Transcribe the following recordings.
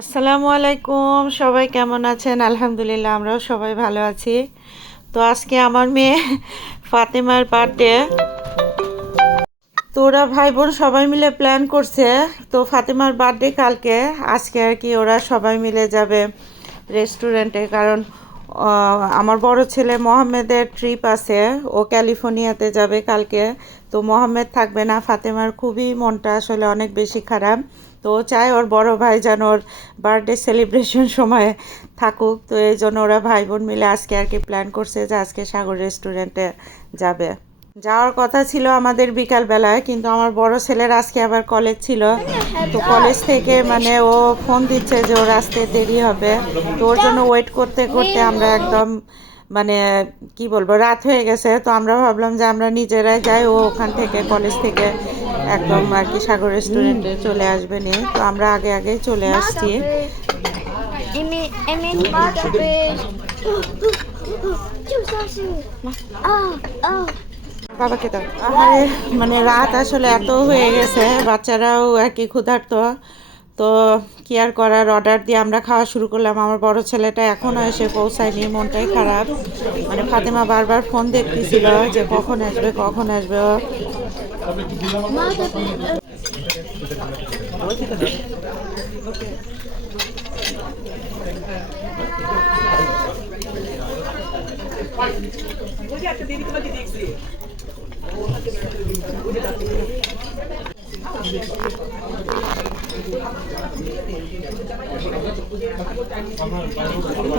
আসসালামু আলাইকুম, সবাই কেমন আছেন? আলহামদুলিল্লাহ, আমরাও সবাই ভালো আছি। তো আজকে আমার মেয়ে ফাতেমার বার্থডে। তো ওরা ভাই বোন সবাই মিলে প্ল্যান করছে। তো ফাতেমার বার্থডে কালকে, আজকে আর কি ওরা সবাই মিলে যাবে রেস্টুরেন্টে। কারণ আমার বড় ছেলে মোহাম্মেদের ট্রিপ আছে, ও ক্যালিফোর্নিয়াতে যাবে কালকে। তো মোহাম্মেদ থাকবে না। ফাতেমার খুবই মনটা আসলে অনেক বেশি খারাপ। তো ও চায় ওর বড় ভাই যেন ওর বার্থডে সেলিব্রেশন সময় থাকুক। তো এই জন্য ওরা ভাই বোন মিলে আজকে আর কি প্ল্যান করছে যে আজকে সাগর রেস্টুরেন্টে যাবে। যাওয়ার কথা ছিল আমাদের বিকালবেলায়, কিন্তু আমার বড় ছেলের আজকে আবার কলেজ ছিল। তো কলেজ থেকে মানে ও ফোন দিচ্ছে যে ওর আসতে দেরি হবে। তো ওর জন্য ওয়েট করতে করতে আমরা একদম মানে কি বলবো, রাত হয়ে গেছে। তো আমরা ভাবলাম যে আমরা নিজেরাই যাই, ও ওখান থেকে কলেজ থেকে একদম আর কি সাগর রেস্টুরেন্টে চলে আসবে নি। তো আমরা আগে আগেই চলে আসছি। বাবাকে দাও। আহারে, মানে রাত আসলে এত হয়ে গেছে, বাচ্চারাও আর কি ক্ষুধার্ত। তো কি আর করার, অর্ডার দিয়ে আমরা খাওয়া শুরু করলাম। আমার বড় ছেলেটা এখনও এসে পৌঁছায়নি, মনটাই খারাপ। মানে ফাতেমা বারবার ফোন দেখতেছিল যে কখন আসবে কখন আসবে ও।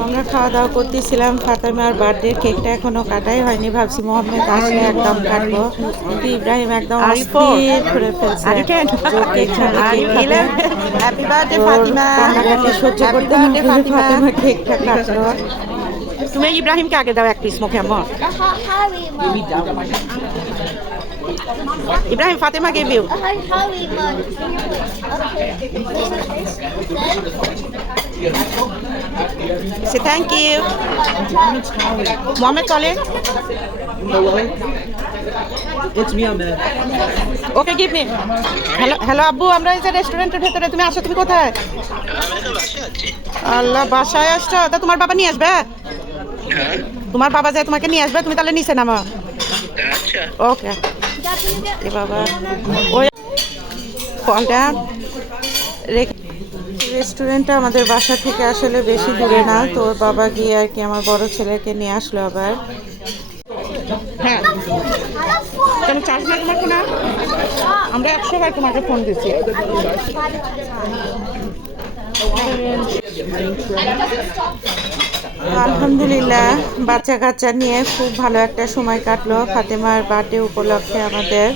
আমরা খাওয়া দাওয়া করতেছিলাম। ফাতেমার বার্থডে কেকটা এখনো কাটাই হয়নি, ভাবছি মোহাম্মদ আসলে একদম কাটবো, কিন্তু ইব্রাহিম একদম অস্থির করে ফেলছে। কান্নাকাটি সহ্য করতে না পেরে ফাতেমা কেকটা কাটলো। তুমি ইব্রাহিমকে আগে দাও এক পিস মুখে। আম্মা Ibrahim, Fatima gave you. Say thank you. Mohammed Khalid. Hello. It's me, Ahmed. Okay, give me. Hello, আব্বু, আমরা এই যে রেস্টুরেন্টের ভেতরে। তুমি আসো, তুমি কোথায়? আল্লাহ, বাসায় আসছো? তা তোমার বাবা নিয়ে আসবে? তোমার বাবা যায় তোমাকে নিয়ে আসবে, তুমি তাহলে নিচে নামো। আচ্ছা, ওকে। এ বাবা, ওই ফলটা রেস্টুরেন্টটা আমাদের বাসা থেকে আসলে বেশি দূরে না। তো ওর বাবা গিয়ে আর কি আমার বড় ছেলেকে নিয়ে আসলো আবার। হ্যাঁ, কেন চার্জ নাই তোমার ফোনে? আমরা 100 বার তোমাকে ফোন দিচ্ছি। আলহামদুলিল্লাহ, বাচ্চা কাচ্চা নিয়ে খুব ভালো একটা সময় কাটলো ফাতেমার বার্থডে উপলক্ষে আমাদের।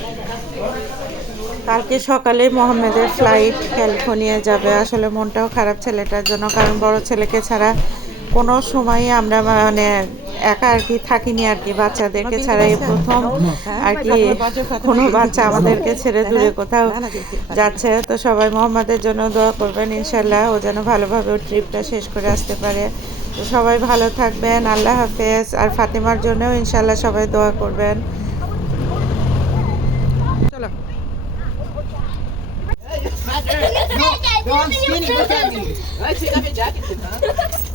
কালকে সকালে মোহাম্মদের ফ্লাইট ক্যালিফোর্নিয়া যাবে। আসলে মনটাও খারাপ ছেলেটার জন্য, কারণ বড় ছেলেকে ছাড়া কোনো সময়ই আমরা মানে একা আর কি থাকিনি আর কি। বাচ্চাদেরকে ছাড়া এই প্রথম আর কি কোনো বাচ্চা আমাদেরকে ছেড়ে দূরে কোথাও যাচ্ছে। তো সবাই মোহাম্মদের জন্য দোয়া করবেন, ইনশাল্লাহ ও যেন ভালোভাবে ওর ট্রিপটা শেষ করে আসতে পারে। তো সবাই ভালো থাকবেন, আল্লাহ হাফেজ। আর ফাতেমার জন্যও ইনশাল্লাহ সবাই দোয়া করবেন। চলো। No, I'm skinny. Look at me. I take off your jacket.